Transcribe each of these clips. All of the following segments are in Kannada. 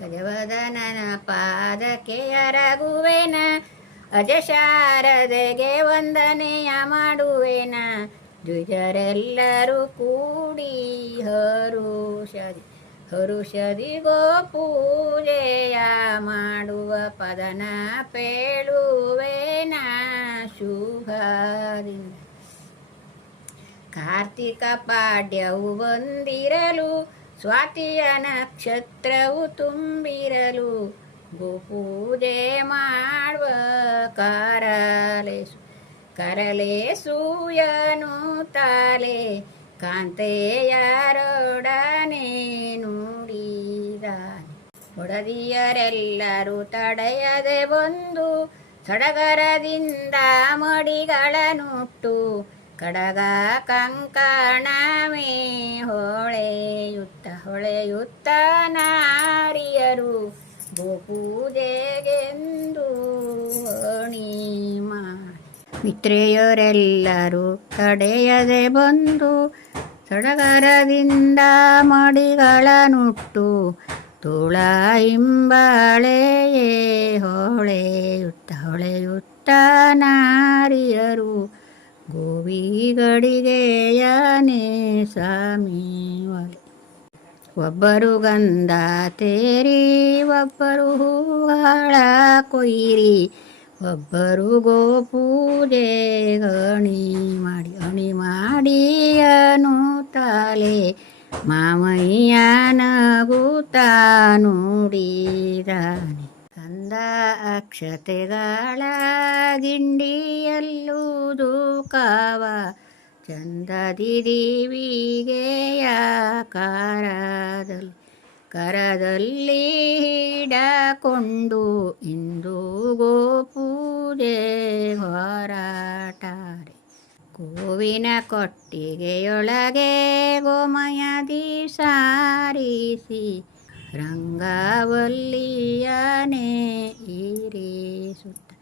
ಗಜವದನನ ಪಾದಕ್ಕೆ ಅರಗುವೆನ ಅಜ ಶಾರದೆಗೆ ವಂದನೆಯ ಮಾಡುವೆನ, ದ್ವಿಜರೆಲ್ಲರೂ ಕೂಡಿ ಹರುಷದಿ ಗೋ ಪೂಜೆಯ ಮಾಡುವ ಪದನ ಪೇಳುವೆನ ಶುಭದಿ ಕಾರ್ತಿಕ ಪಾಡ್ಯವು ಬಂದಿರಲು ಸ್ವಾತಿಯ ನಕ್ಷತ್ರವು ತುಂಬಿರಲು ಗೋಪೂಜೆ ಮಾಡುವ ಕರಲೇಸು ಕರಲೇಸೂಯನು ತಾಲೆ ಕಾಂತೆಯರೊಡನೆ ನುಡಿದಾನೆ. ಒಡದಿಯರೆಲ್ಲರೂ ತಡೆಯದೆ ಬಂದು ಸಡಗರದಿಂದ ಮಡಿಗಳನ್ನುಟ್ಟು ಕಡಗ ಕಂಕಣವೇ ಹೊಳೆಯುತ್ತ ಹೊಳೆಯುತ್ತ ನಾರಿಯರು ಗೋಪೂಜೆಗೆಂದು ಅಣಿ ಮಾಡಿ. ಮಿತ್ರೆಯರೆಲ್ಲರೂ ತಡೆಯದೆ ಬಂದು ಸಡಗರದಿಂದ ಮಡಿಗಳನುಟ್ಟು ತುಳ ಹಿಂಬಳೆಯೇ ಹೊಳೆಯುತ್ತ ಹೊಳೆಯುತ್ತ ನಾರಿಯರು ಗೋವಿಗಡಿಗೆಯನೇ ಸ್ವಾಮಿ ಒಲೆ ಒಬ್ಬರು ಗಂಧ ತೇರಿ ಒಬ್ಬರು ಹೂಗಳ ಕೊಯ್ಯಿರಿ ಒಬ್ಬರು ಗೋಪೂಜೆ ಗಣಿ ಮಾಡಿ ಅಣಿ ಮಾಡಿ ತಾಲೆ ಮಾಮಯ್ಯ ನಗುತ್ತಾ ನುಡಿದಾನೆ ಕಂದ ಅಕ್ಷತೆಗಳ ಗಿಂಡಿಯಲ್ಲೂದು ಕಾವ. ಚಂದದಿ ದೇವಿಗೆಯ ಕಾರದಲ್ಲಿ, ಕರದಲ್ಲಿ ಹಿಡಕೊಂಡು ಇಂದು ಗೋಪೂಜೆ ಹೊರಾಟಾರೆ. ಗೋವಿನ ಕೊಟ್ಟಿಗೆಯೊಳಗೆ ಗೋಮಯದಿ ಸಾರಿಸಿ ರಂಗವಲ್ಲಿಯನೇ ಇರಿಸುತ್ತ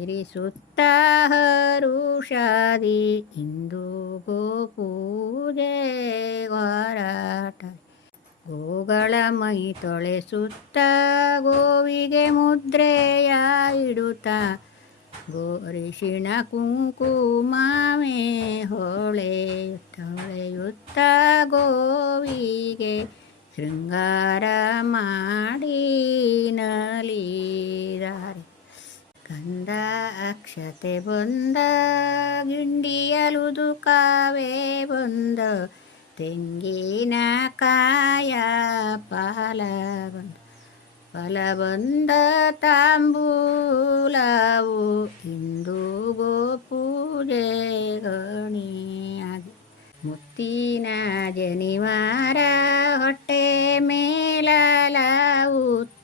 ಇರಿಸುತ್ತ ಹರುಷಾದಿ, ಇಂದು ಗೋಪೂಜೆ ಹೊರಾಟ. ಗೋಗಳ ಮೈ ತೊಳೆಸುತ್ತ, ಗೋವಿಗೆ ಮುದ್ರೆಯ ಇಡುತ್ತ ಗೋರಿಷಿಣ ಕುಂಕುಮವೇ ಹೊಳೆಯುತ್ತ ಹೊಳೆಯುತ್ತ, ಗೋವಿಗೆ ಶೃಂಗಾರ ಮಾಡಿ ನಲಿದಾರೆ ಕಂದ ಅಕ್ಷತೆ ಬಂದ, ಗಿಂಡಿಯಲುದು ಕಾವೇ ಬಂದ, ತೆಂಗಿನ ಕಾಯ ಪಾಲ ಬಂದ. ಫಲ ಬಂದ ತಾಂಬೂಲವು ಇಂದು ಗೋಪೂಜೆ ಗಣಿಯಾಗಿ. ಮುತ್ತಿನ ಜನಿವಾರ ಹೊಟ್ಟೆ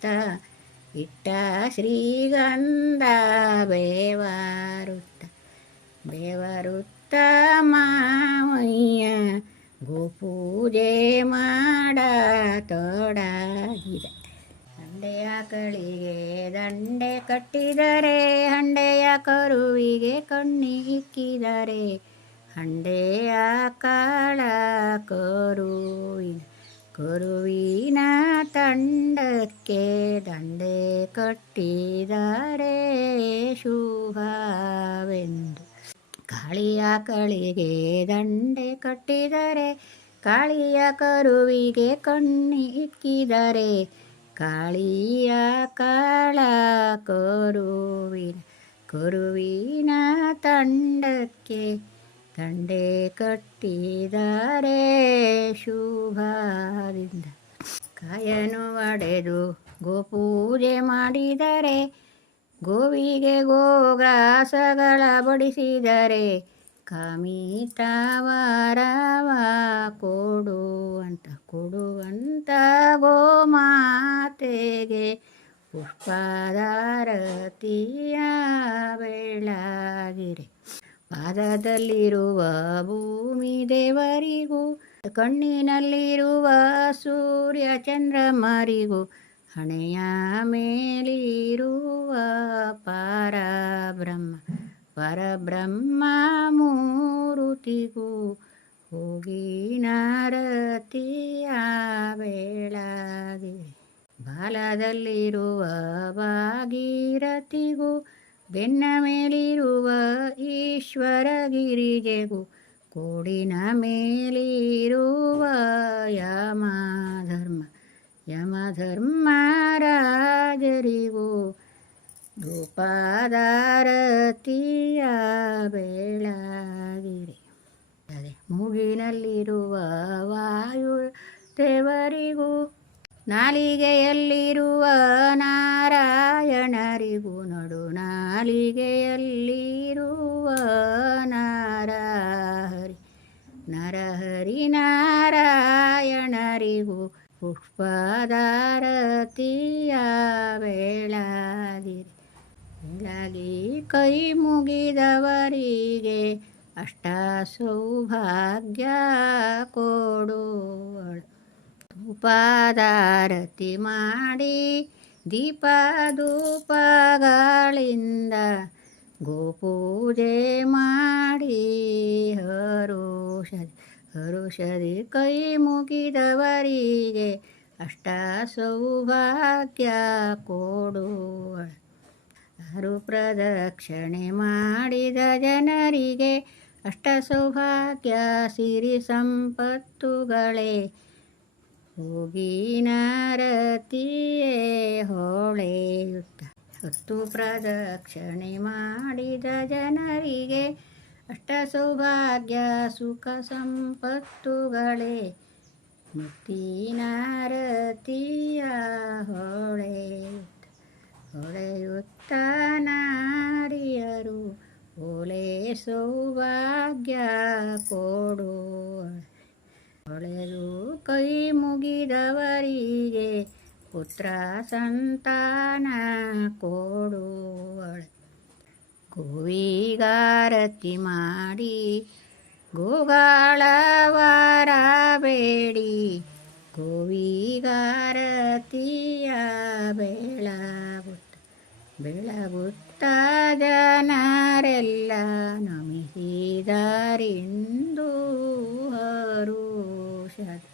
ಮೇಲಲಾವುತ್ತ ಇಟ್ಟ ಶ್ರೀಗಂಧ ಬೇವಾರುತ್ತ, ಬೇವರುತ್ತ ಮಾಮಯ್ಯ ಗೋಪೂಜೆ ಮಾಡ ತೊಡಗಿದೆ. ಹಂಡೆಯ ಕಳಿಗೆ ದಂಡೆ ಕಟ್ಟಿದರೆ ಹಂಡೆಯ ಕರುವಿಗೆ ಕಣ್ಣಿಕ್ಕಿದರೆ ಹಂಡೆಯ ಕಾಳ ಕರುವಿನ ಕರುವಿನ ತಂಡಕ್ಕೆ ದಂಡೆ ಕಟ್ಟಿದರೆ ಶುಭವೆಂದು ಕಾಳಿಯ ಕಳಿಗೆ ದಂಡೆ ಕಟ್ಟಿದರೆ ಕಾಳಿಯ ಕರುವಿಗೆ ಕಣ್ಣಿಕ್ಕಿದರೆ ಕಾಳಿಯ ಕಾಳ ಕರುವಿನ ಕರುವಿನ ತಂಡಕ್ಕೆ ದಂಡೆ ಕಟ್ಟಿದರೆ ಶುಭದಿಂದ ಕಾಯನು ಒಡೆದು ಗೋಪೂಜೆ ಮಾಡಿದರೆ, ಗೋವಿಗೆ ಗೋಗ್ರಾಸಗಳ ಬಡಿಸಿದರೆ, ಕಾಮಿತವರವ ಕೊಡುವಂತ ಕೊಡುವಂತ ಗೋಮಾತೆಗೆ ಪುಷ್ಪಾದಾರತಿಯ ಬೆಳಗಿರೆ ಪಾದದಲ್ಲಿರುವ ಭೂಮಿ ದೇವರಿಗೂ ಕಣ್ಣಿನಲ್ಲಿರುವ ಸೂರ್ಯ ಚಂದ್ರಮರಿಗೂ ಹಣೆಯ ಮೇಲಿರುವ ಪರಬ್ರಹ್ಮ ಪರಬ್ರಹ್ಮ ಮೂರುತಿಗೂ ಹೋಗಿ ನಾರತಿಯ ಬೆಳಗಿರೆ ಬಾಲದಲ್ಲಿರುವ ಭಾಗೀರಥಿಗೂ, ಬೆನ್ನ ಮೇಲಿರುವ ಈಶ್ವರ ಗಿರಿಜೆಗೂ ಕೋಡಿನ ಮೇಲಿರುವ ಯಮಾ ಧರ್ಮ ರಾಜರಿಗೂ ರೂಪಾದಾರತಿಯ ಬೆಳಗಿರಿ. ಅದೇ ಮೂಗಿನಲ್ಲಿರುವ ವಾಯು ದೇವರಿಗೂ, ನಾಲಿಗೆಯಲ್ಲಿರುವ ನಾರಾಯಣರಿಗೂ, ನಡು ನಾಲಿಗೆಯಲ್ಲಿರುವ ನರಹರಿ ನಾರಾಯಣರಿಗೂ ಪುಷ್ಪದಾರತಿಯ ವೇಳಾದಿರಿ. ಬೆಳಗಿ ಕೈ ಮುಗಿದವರಿಗೆ ಅಷ್ಟ ಸೌಭಾಗ್ಯ ಕೊಡುವಳು. ಉಪಾದಾರತಿ ಮಾಡಿ ದೀಪ ಧೂಪಗಳಿಂದ ಗೋಪೂಜೆ ಮಾಡಿ ಹರುಷದಿ ಹರುಷದಿ ಕೈ ಮುಗಿದವರಿಗೆ ಅಷ್ಟ ಸೌಭಾಗ್ಯ ಕೊಡುವ ಅರು ಪ್ರದಕ್ಷಿಣೆ ಮಾಡಿದ ಜನರಿಗೆ ಅಷ್ಟ ಸೌಭಾಗ್ಯ ಸಿರಿ ಸಂಪತ್ತುಗಳೇ. ಹೋಗಿನರತಿಯೇ ಹೊಳೆಯುತ್ತ ಹತ್ತು ಪ್ರದಕ್ಷಿಣೆ ಮಾಡಿದ ಜನರಿಗೆ ಅಷ್ಟ ಸೌಭಾಗ್ಯ ಸುಖ ಸಂಪತ್ತುಗಳೇ. ಮುತ್ತಿನರತಿಯ ಹೊಳೆ ಹೊಳೆಯುತ್ತ ನಾರಿಯರು ಹೊಳೆ ಸೌಭಾಗ್ಯ ಕೊಡು ಹೊಳೆದು ಕೈ ಮುಗಿದವರಿಗೆ ಪುತ್ರ ಸಂತಾನ ಕೊಡುವಳು. ಕೋವಿಗಾರತಿ ಮಾಡಿ ಗೋಗಾಳವಾರ ಬೇಡಿ ಬೆಳಗುತ್ತ ಬೆಳಗುತ್ತ ಜನರೆಲ್ಲ ನಮಿಸಿದರಿಂದು ಹರುಷದ